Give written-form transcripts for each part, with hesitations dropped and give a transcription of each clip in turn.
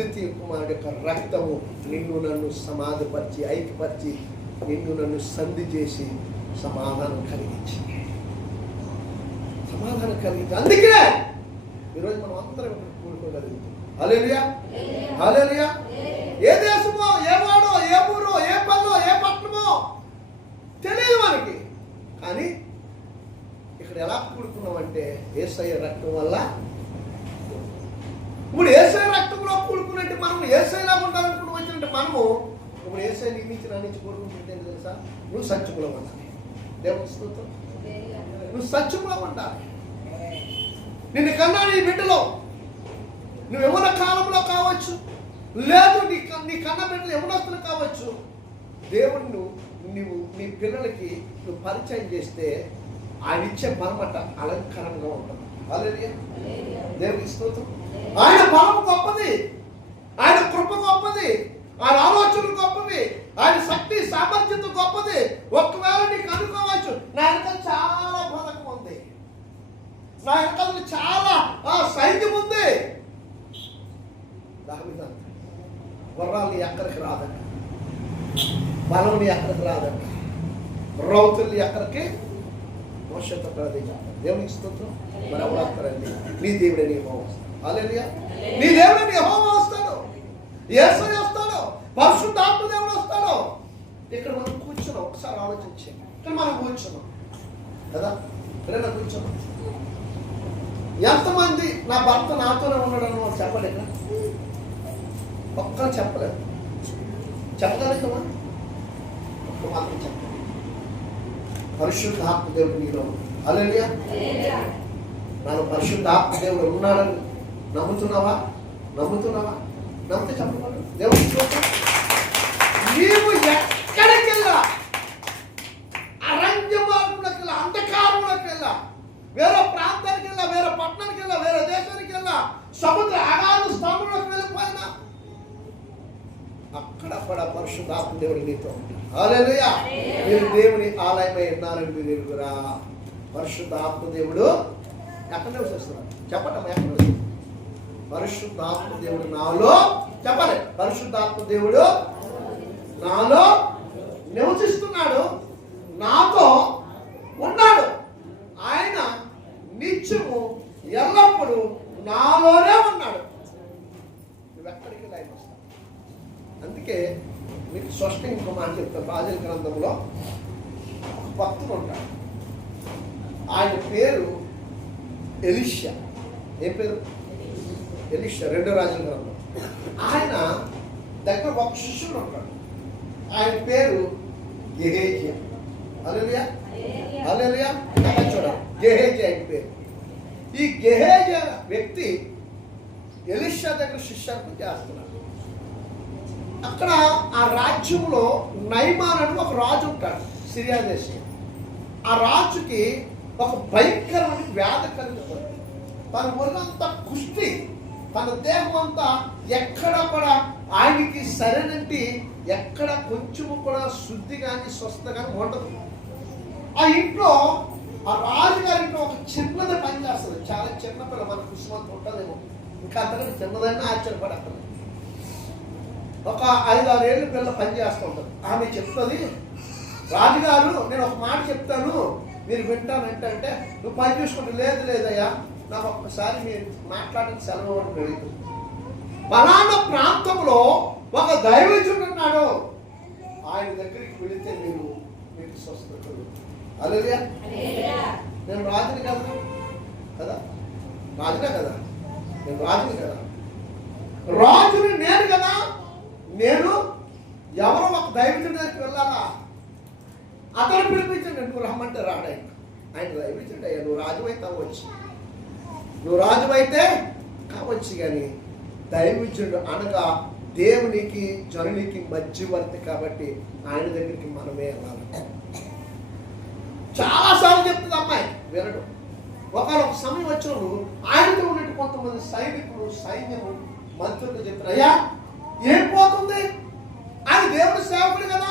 అద్వితీయ కుమారుడు యొక్క రక్తము నిన్ను నన్ను సమాధిపరిచి ఐక్యపరిచి నిన్ను నన్ను సంధి చేసి సమాధానం కలిగించి అందుకే ఈరోజు మనం అందరం కూడుకోగలుగుతాం. హల్లెలూయా, హల్లెలూయా. ఏ దేశమో, ఏ వాడో, ఏ ఊరో, ఏ పల్లో, ఏ పట్టణమో తెలియదు మనకి. కానీ ఇక్కడ ఎలా కూడుకున్నామంటే యేసయ్య రక్తం వల్ల. ఇప్పుడు యేసయ్య రక్తంలో కూడుకున్నట్టు మనం యేసయ్యలాగా ఉండాలనుకుని వచ్చినట్టు మనము ఇప్పుడు యేసయ్య నుంచి కోరుకుంటుంటే తెలుసా, నువ్వు సత్యములో ఉండాలి. దేవుని స్తోత్రం. నువ్వు సత్యములో ఉండాలి. నిన్ను కన్నా నీ బిడ్డలో నువ్వు యవ్వన కాలంలో కావచ్చు, లేదు నీ కన్న బిడ్డలు యవ్వనస్తులు కావచ్చు, దేవుణ్ణి నువ్వు నీ పిల్లలకి నువ్వు పరిచయం చేస్తే ఆయన ఇచ్చే బలమట అలంకారంగా ఉంటుంది. హల్లెలూయా, దేవునికి స్తోత్రం. ఆయన బలం గొప్పది, ఆయన కృప గొప్పది, ఆయన ఆలోచనలు గొప్పవి, ఆయన శక్తి సామర్థ్యత గొప్పది. ఒకవేళ నీకు అనుకోవచ్చు నా వెనకాల చాలా బలకం ఉంది, నా వెనకాల చాలా సైన్యం ఉంది. దావీదు గుర్రాలు ఎక్కడికి రాదంట, బలం ఎక్కడికి రాదంట, రౌతులు ఎక్కడికి భవిష్యత్తు ప్రవేశించాలి. దేవునికి స్తోత్రం. మరి ఎవరు వస్తారండి? నీ దేవుడని యెహోవా వస్తాడు. హల్లెలూయా. నీ దేవుడని యెహోవా వస్తాడు, యేసయ్య వస్తాడు, పరిశుద్ధాత్మ దేవుడు వస్తాడు. ఇక్కడ మనం కూర్చున్నాం, ఒకసారి ఆలోచించాం. ఇక్కడ మనం కూర్చున్నాం కదా, ఇక్కడ కూర్చున్నాం. ఎంతమంది నా భర్త నాతోనే ఉన్నాడని వాళ్ళు చెప్పలేక, ఒక్కరు చెప్పలేదు. చెప్పగలుగుతామా? ఒక్క మాత్రం చెప్పలేదు. పరిశుద్ధాత్మ దేవుడు నీలో. హల్లెలూయా. నన్ను పరిశుద్ధాత్మ దేవుడు ఉన్నాడని నమ్ముతున్నావా? నమ్మితే చెప్పగలరు. దేవుడు నీవు ఎక్కడికి వెళ్ళా, అరణ్యమార్గంలోకి వెళ్ళా, అంధకారంలోకి వెళ్ళా, వేరే ప్రాంతానికి వెళ్ళా, వేరే పట్టణానికి వెళ్ళా, వేరే దేశానికి వెళ్ళా, సముద్ర అగాధ స్థానంలోకి వెళ్ళిపోయినా అక్కడ పరిశుద్ధాత్మ దేవుడు నీతో ఉంటాడు. హల్లెలూయా. మీరు దేవుని ఆలయమై ఉన్నారని మీరు ఎరుగురా. పరిశుద్ధాత్మ దేవుడు ఎక్కడ నివసిస్తున్నారు? చెప్పండి, ఎక్కడ? పరిశుద్ధాత్మ దేవుడు నాలో, చెప్పండి, పరిశుద్ధాత్మ దేవుడు నాలో నివసిస్తున్నాడు, నాతో ఉన్నాడు. ఆయన నిత్యము ఎల్లప్పుడూ నాలోనే ఉన్నాడు. నువ్వెక్కడికి లైన్ వస్తావు. అందుకే మీకు స్పష్టంగా ఇంకో మాట చెప్తాను. రాజుల గ్రంథంలో ఒక భక్తుడు ఉంటాడు, ఆయన పేరు ఎలీషా. ఏం పేరు? ఎలీషా. 2 రాజుల గ్రంథం. ఆయన దగ్గర ఒక శిష్యుడు ఉంటాడు, ఆయన పేరు గెహేజియా. హల్లెలూయా, హల్లెలూయా. చూడండి, గెహేజియా ఆయన పేరు. ఈ గెహేజియా వ్యక్తి ఎలీషా దగ్గర శిష్యత్వం చేస్తున్నాడు. అక్కడ ఆ రాజ్యంలో నయమాన్ అని ఒక రాజు ఉంటాడు, సిరియా దేశం. ఆ రాజుకి ఒక భయంకరమైన వ్యాధి కలుగుతుంది. తన ఒళ్ళంతా కుష్టి, తన దేహం అంతా ఎక్కడ కూడా ఆయనకి సరైనటి ఎక్కడ కొంచెము కూడా శుద్ధి కానీ స్వస్థ కానీ ఉండదు. ఆ ఇంట్లో, ఆ రాజుగారి ఇంట్లో ఒక చిన్నది పని చేస్తుంది. చాలా చిన్న పిల్ల, మన కుసుమంత ఉంటుందేమో, ఇంకా అంతకంటే చిన్నదైనా ఆశ్చర్యపడక్కర్లేదు. ఒక 5-6 ఏళ్ళ పిల్ల పని చేస్తూ ఉంటుంది. ఆమె చెప్తుంది, రాజుగారు నేను ఒక మాట చెప్తాను, మీరు వింటానంటే నువ్వు పని చూసుకుంటే, లేదయ్యా నాకు ఒక్కసారి మీరు మాట్లాడిన సెలవు అని అడుగుతుంది. పలానా ప్రాంతంలో ఒక దైవజనుడు ఉన్నాడు, ఆయన దగ్గరికి వెళితే మీకు స్వస్థత. హల్లెలూయా. నేను రాజుని కదా, రాజునే కదా, నేను రాజుని కదా, రాజుని నేను కదా. నేను ఎవరో ఒక దైవజనుడి దగ్గరికి వెళ్ళాలా, అతను పిలిపించండి, నువ్వు రమ్మంటే రాడు. ఆయన దైవజనుడు అయ్యా, నువ్వు రాజు అయితే అవ్వచ్చు, నువ్వు రాజు అయితే కావచ్చు, కానీ దైవజనుడు అనగా దేవునికి జనునికి మధ్యవర్తి కాబట్టి ఆయన దగ్గరికి మనమే వెళ్ళాలి. చాలాసార్లు చెప్తుంది అమ్మాయి, వినడు. ఒకనొక సమయం వచ్చినప్పుడు ఆయనతో ఉన్నట్టు కొంతమంది సైనికులు, సైన్యము, మంత్రులు చెప్తారు, అయ్యా ఏం పోతుంది, ఆయన దేవుడి సేవకుడు కదా,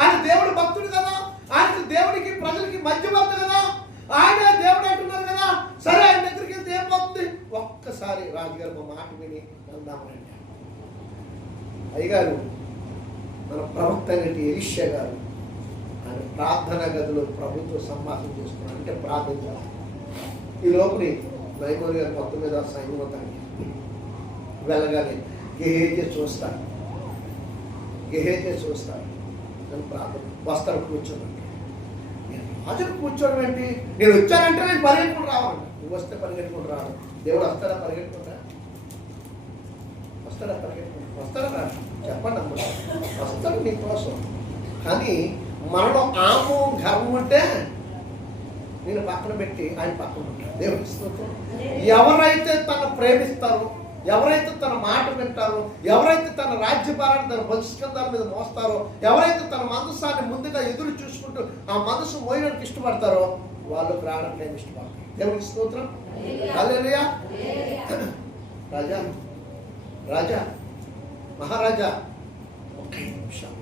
ఆయన దేవుడి భక్తుడు కదా, ఆయనకి దేవుడికి ప్రజలకి మధ్యవర్తి కదా, ఆయన దేవుడు అంటున్నారు కదా, సరే ఆయన దగ్గరికి వెళ్తే ఏం పోతుంది. ఒక్కసారి రాజుగారు మా మాట విని వెళ్దామనండి. అయ్యగారు మన ప్రవక్త అయినటి ఎలీషా గారు ఆయన ప్రార్థన గదిలో ప్రభుత్వ సంభాషణ చేస్తున్నాడు. అంటే ప్రార్థన చేస్తారు. ఈ లోపలి నైమూరి గారు మొత్తం మీద సైన్యమతాన్ని వెళ్ళగానే గెహేజే చూస్తాడు నేను ప్రార్థన వస్తాడు కూర్చోనండి. నేను రాజును కూర్చోడం ఏంటి? నేను వచ్చానంటే నేను పరిగెట్టుకుని రావాలి. నువ్వు వస్తే పరిగెట్టుకుని రావాలి. దేవుడు వస్తాడా పరిగెట్టుకుంటా? వస్తాడా రా చెప్పండి అమ్మ. వస్తాడు నీకోసం. కానీ మనలో ఆము గర్వం ఉంటే నేను పక్కన పెట్టి ఆయన పక్కన ఉంటాడు. దేవుడి స్తోత్రం. ఎవరైతే తను ప్రేమిస్తారో, ఎవరైతే తన మాట వింటారో, ఎవరైతే తన రాజ్యభారాన్ని తన బలిస్కంధాల మీద మోస్తారో, ఎవరైతే తన మనసాన్ని ముందుగా ఎదురు చూసుకుంటూ ఆ మనసు మోయడానికి ఇష్టపడతారో వాళ్ళు రావడానికి నేను ఇష్టపడతాను. దేవుడికి స్తోత్రం. హల్లెలూయా. రాజా మహారాజా ఒక 5 నిమిషాలు,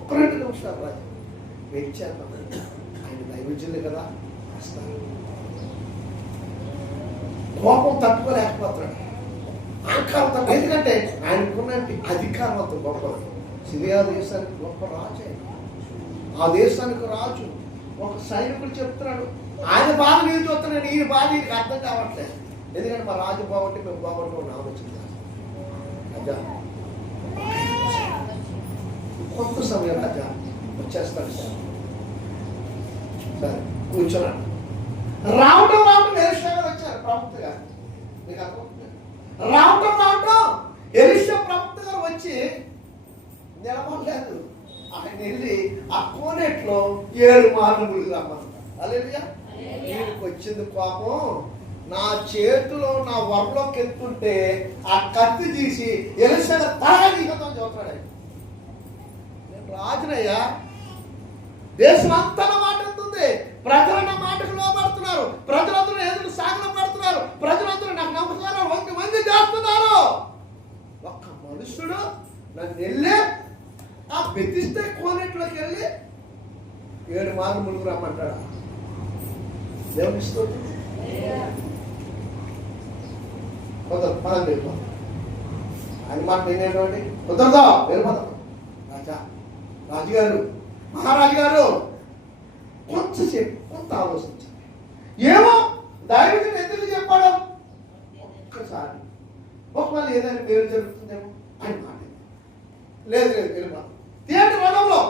ఒక 2 నిమిషాలు రాజా వెయిట్ చేద్దాం. ఆయన దైవజనులు కదా, వస్తారు. కోపం తట్టుకోలేకపోతున్నాడు, అహంకారం తప్ప. ఎందుకంటే ఆయనకున్న అధికారం అంత గొప్పది. సిరియా దేశానికి గొప్ప రాజు ఆయన. ఆ దేశానికి రాజు. ఒక సైనికుడు చెప్తున్నాడు, ఆయన బాధ నేను చూస్తున్నాను, ఈయన బాధ ఈయనకి అర్థం కావట్లేదు. ఎందుకంటే మా రాజు బాగుంటే మేము బాగుంటాం ఆలోచించాలి. రాజా కొంత సమయం రాజా వచ్చేస్తాడు సార్. సరే కూర్చున్నాడు. రావటం ఎలీషా గారు వచ్చారు ప్రవక్త గారు. మీకు అర్థమవుతుంది? రావటం ఎలీషా ప్రవక్త గారు వచ్చి నిలబడలేదు. ఆయన వెళ్ళి ఆ కోనేట్లో 7 మార్లు మునిగిరమ్మన్నాడు. హల్లెలూయా. ఈయనకి వచ్చింది కోపం. నా చేతిలో నా వరలోకి ఎత్తుంటే ఆ కత్తి తీసి ఎలీషా గారు తలగీకతో చదువుతాడు. ఆయన నేను రాజునయ్యా, దేశం అంతా మాట ఉంటుంది, ప్రజలు నా మాటకు లోపడుతున్నారు, ప్రజలందరూ ఎదురు సాగన పడుతున్నారు, ప్రజలందరూ నాకు నమస్కారం మంది చేస్తున్నారు. ఒక్క మనుషుడు నన్ను వెళ్ళి ఆ బెత్తిస్తే కోనేట్లోకి వెళ్ళి 7 మార్లు మునుగు రమ్మంటాడా? దేవుని స్తోత్రం. పదండి వెళ్ళిపోతాం. ఆయన మాట వినేటువంటి కుదరదా? వెళ్ళిపోతాం. రాజుగారు మహారాజు గారు కొంత ఆలోచించండి. ఏమో దైవజనుడు ఎందుకు చెప్పాడు? ఒక్కసారి ఒకవేళ ఏదైనా పేరు జరుగుతుందేమో అని మాట. లేదు వెళ్ళిపోతాం. థియేటర్ రంగంలో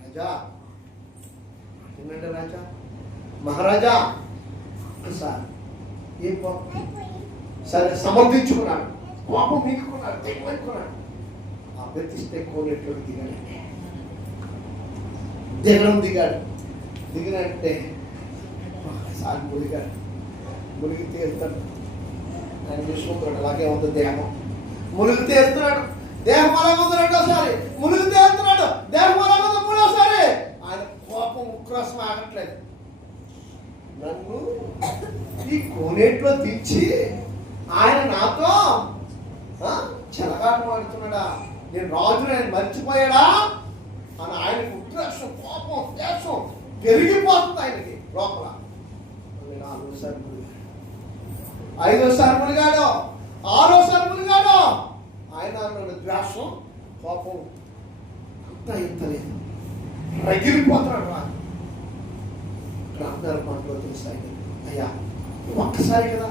రాజా రాజా మహారాజా ఒక్కసారి ఏం కోపం. సరే సమర్థించుకున్నాడు, కోపం మీకున్నాడు, తెక్కున్నాడు. ఆ బెత్తిస్తే కోనేట్లోకి దిగినంటే ఒకసారి మునిగి తేలుతాడు. ఆయన చూసుకుంటాడు, అలాగే ఉంది దేహం. మునిగి తేలుతున్నాడు, దేహం అలాగే ఉంది. రెండోసారి మునిగి తేలుతున్నాడు, దేహం అలాగే ఉంది. మూడోసారి ఆయన కోపం ఉక్రోషం ఆగట్లేదు. నన్ను ఈ కోనేట్లో దించి ఆయన నాతో చెలగాట వాడుతున్నాడా? నేను రాజుని ఆయన మర్చిపోయాడా అని ఆయనకు ఉద్రేషం, కోపం, దేశం పెరిగిపోతుంది ఆయనకి లోపల. 4సారి మునిగాడు, 5సారి మునిగాడు, 6సారి మునిగాడు. ఆయన ద్వేషం, కోపం అంతా ఇంతలేదు, రగిలిపోతున్నాడు. రాజు అందరూ మాటలో తెలుస్తాయి. అయ్యా ఇవి ఒక్కసారి కదా,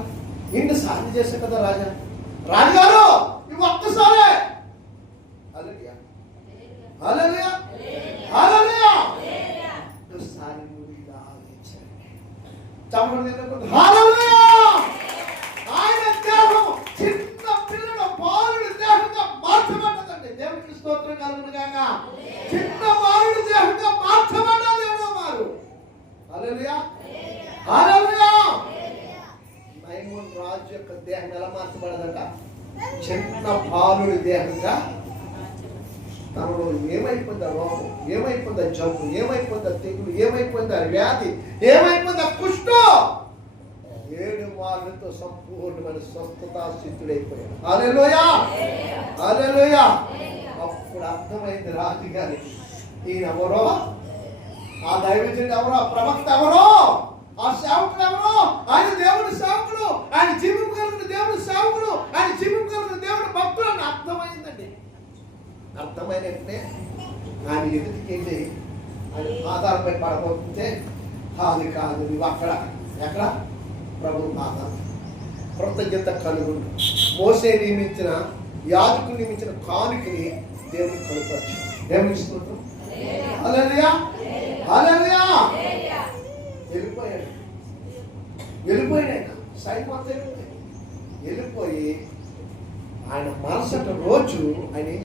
నిన్ను సాధన చేశా కదా రాజా. రాజుగారు ఇవి ఒక్కసారే. హల్లెలూయా, హల్లెలూయా, హల్లెలూయా. ఒక్కసారి మునిగా చెప్పండి. హల్లెలూయా. ఆయన దేహం చిన్న పిల్లల బాలుడి దేహంగా మార్చబడ్డదండి. దేవునికి స్తోత్రం కలుగును గాక. చిన్న బాలుడి దేహంగా మార్చబడ్డా దేవుడు మారు. హల్లెలూయా, హల్లెలూయా. నైమోన్ రాజు యొక్క దేహం ఎలా మార్చబడదట? చిన్న బాలుడి దేహంగా. తనలో ఏమైపోయింది ఆ రోగం, ఏమైపోయింది ఆ జబ్బు, ఏమైపోయింది ఆ తెగులు, ఏమైపోయింది ఆ వ్యాధి, ఏమైపోయింది ఆ కుష్ఠం, 7 మార్లతో సంపూర్ణమైన స్వస్థతా స్థితుడైపోయాడు. హల్లెలూయా, హల్లెలూయా. అప్పుడు అర్థమైంది రాజుగారికి, ఈయన ఎవరో, ఆ దైవజనుడు ఎవరో, ఆ ప్రవక్త ఎవరో, ఆ సేవకుడు ఎవరో. ఆయన దేవుడి సేవకుడు, ఆయన జీవం కలిగిన దేవుడి సేవకుడు, ఆయన జీవం కలిగిన దేవుడి భక్తుడు అని అర్థమైందండి. అర్థమైన వెంటనే ఆయన ఎదుటికి వెళ్ళి ఆయన పాదాలపై పడబోతుంటే అది కాదు, నువ్వు అక్కడ ఎక్కడ ప్రభు పాదాలు కృతజ్ఞత కలుగుండు. మోసే నియమించిన యాజకులు నియమించిన కానుకని దేవుడు కనుపరచు. దేవుని స్తోత్రం. హల్లెలూయా, హల్లెలూయా. వెళ్ళిపోయాడు ఆయన సైమాత వెళ్ళిపోయి ఆయన మరుసటి రోజు ఆయన